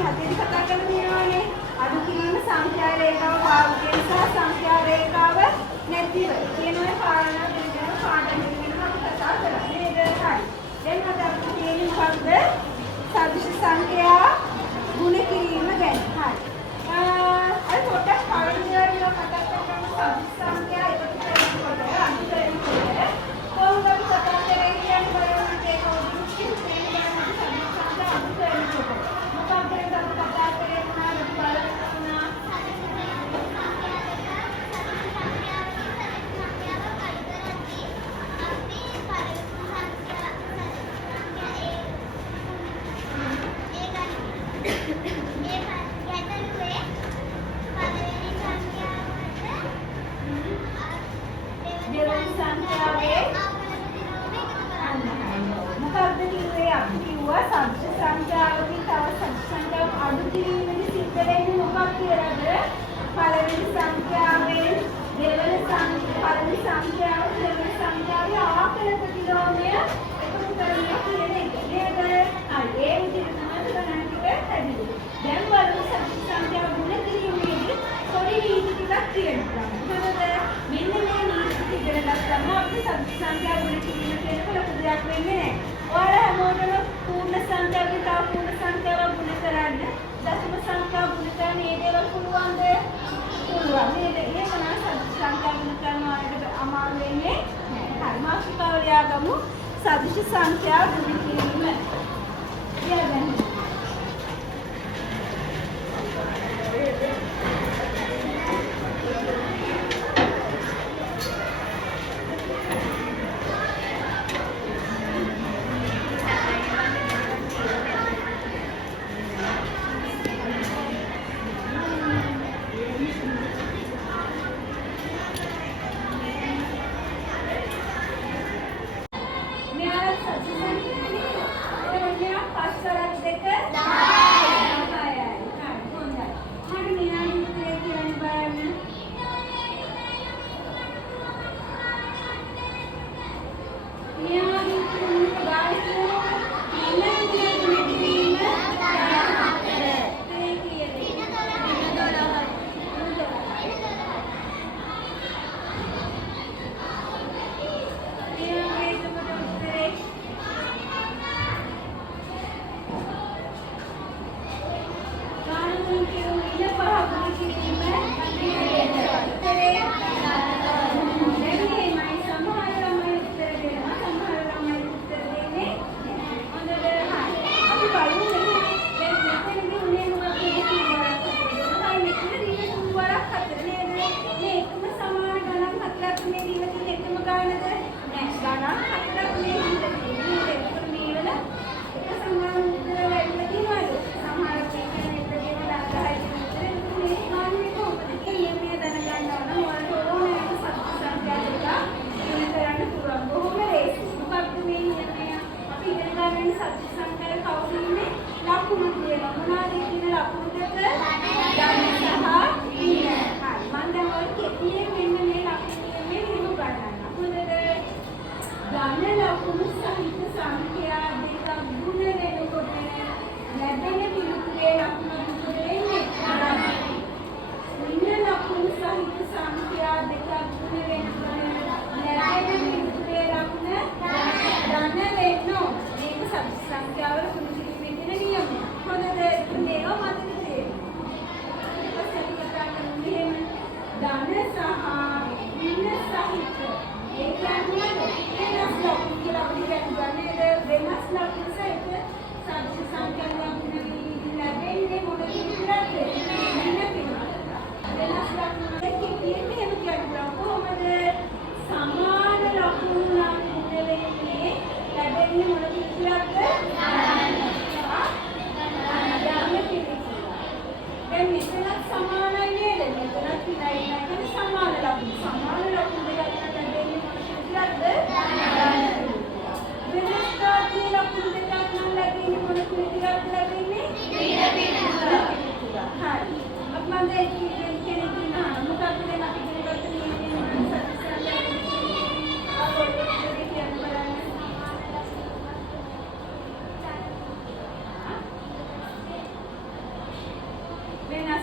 අපි හදේදී කතා කරලා තියෙනවානේ. අඩු කිරීම සංඛ්‍යා රේඛාව භාවිතය නිසා සංඛ්‍යා රේඛාව නැතිව කියන ඔය කාරණා දෙකම පාඩම් දෙකම අපි කතා කරා නේද? හරි. දැන් අද අපි කියන්නේ මොකක්ද? සදිශ සංඛ්‍යා ගුණ කිරීම ගැන. හරි. අර පොඩ්ඩක් කලින් දේවල් කතා කරමු. සදිශ සංඛ්‍යා එකතු කරනකොට අනුකරණය කොහොමද අපි කතා කරන්නේ කියන්නේ බලන්න ඒක උදේට කියන්නේ සදිශ සංඛ්‍යා අනුකරණය කරනකොට මොකක්ද අපි කතා කරන්නේ බලන්න. සදිශ සංඛ්‍යා ගුණ කිරීම කියලාගෙන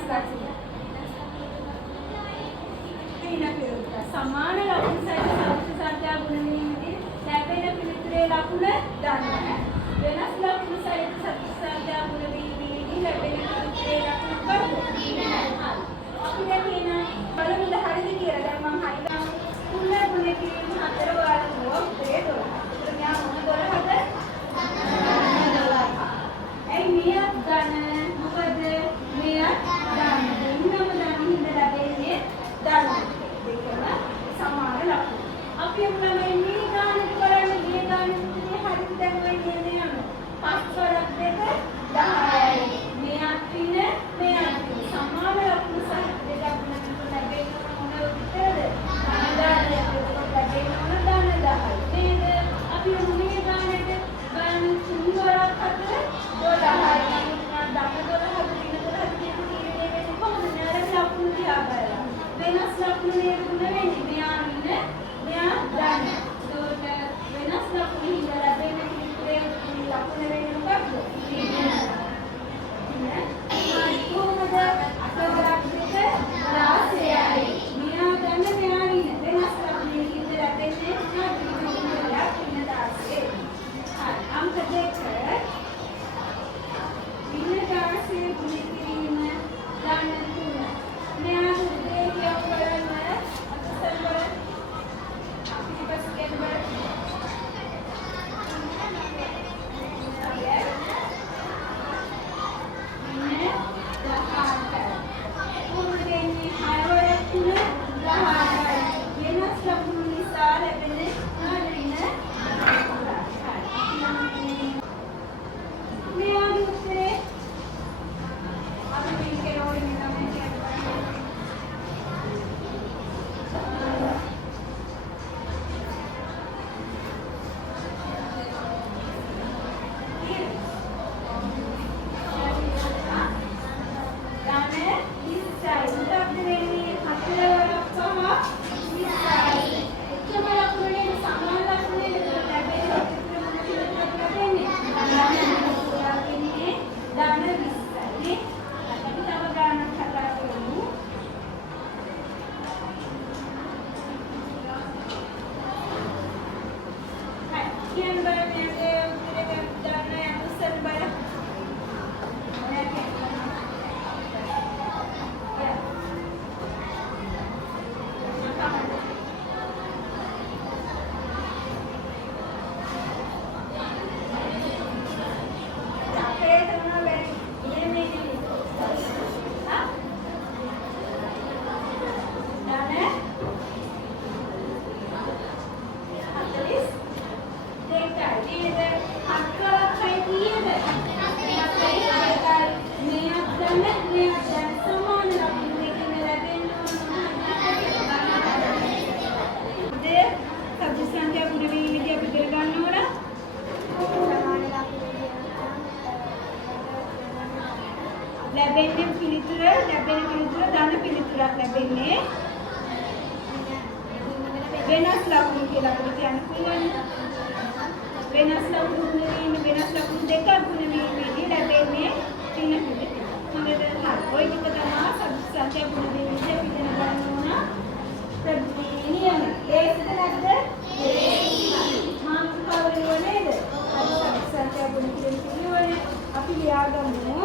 ලක්ෂණ. සමාන ලකුණු සහිත සෞඛ්‍ය සංඛ්‍යා ගුණ වීමදී ලැබෙන පිළිතුරේ ලකුණ දන්න. වෙනස් ලකුණු සහිත සෞඛ්‍ය සංඛ්‍යා ගුණ වීමදී ලැබෙන පිළිතුරේ ලකුණ ගන්න. අපි දැන් බලමුද හරිද කියලා. දැන් මම හරියට තුන ගුණ කිරීම 4 වාරකෝ 12. ඒතර මෙයා මොන 12ද? ඇයි මෙයක් ගන්න? මොකද මෙයක් ගන්න. දෙන්නම දන්නේ හින්දා ලැබෙන්නේ දන්න. දෙකම සමාන ලකුණු. අපි ළමයි මේ ගානට බලන්න මේ ගානෙ මුදේ හරියට දැන් ඔය නියමය යනවා. 5 වරක් දෙක 10යි. මෙයක් පින මෙයක් පින සමාන ලකුණු සහිත දෙකක් ගුණ ලැබෙන්න මොන විතරද? 10 ලැබෙන්න ඕන 10 10යි. නේද? අපි මේ ගානට බලන්න 3 වරක් 4 12යි. මම 10 12 පින 12 කියන දේ වෙන්නේ කොහොමද? නේද ලකුණු තියා බලලා. වෙනස් ලකුණු නේද ගුණ වෙන්නේ. මෙයා ඉන්න මෙයා ගන්න. ඒකට වෙනස් ලකුණු හින්දා ලැබෙන පිළිතුරේ ලකුණ වෙන්නේ මොකක්ද? කොහොමද? අසවරක් දෙක 16යි. මෙයා ගන්න මෙයා ඉන්න. වෙනස් ලකුණු හින්දා ලැබෙන්නේ මෙයා පිළිතුරයක් ඉන්න 16. හරි. අංක 2 ඉන්න 16 ගුණ කිරීම ගන්න 3. මෙයා සුදේ කියව බලන්න අසවර අපිට පස්සේ බලන්න. ලැබෙන පිළිතුර ධන පිළිතුරක් ලැබෙන්නේ වෙනස් ලකුණු කියලා අපිට කියන්න පුළුවන්. වෙනස් ලකුණු ගුණ වීම වෙනස් ලකුණු දෙකක් ගුණ වීමේදී ලැබෙන්නේ තින පිළිතුර. හොඳද? හරි. ওই ටික තමයි සංඛ්‍යා ගුණ වීමේදී අපි දැන ගන්න ඕන නියම. ඒකද නැද්ද? මාතෘකාව වල නේද? සංඛ්‍යා ගුණ කියන අපි ලියා ගමු.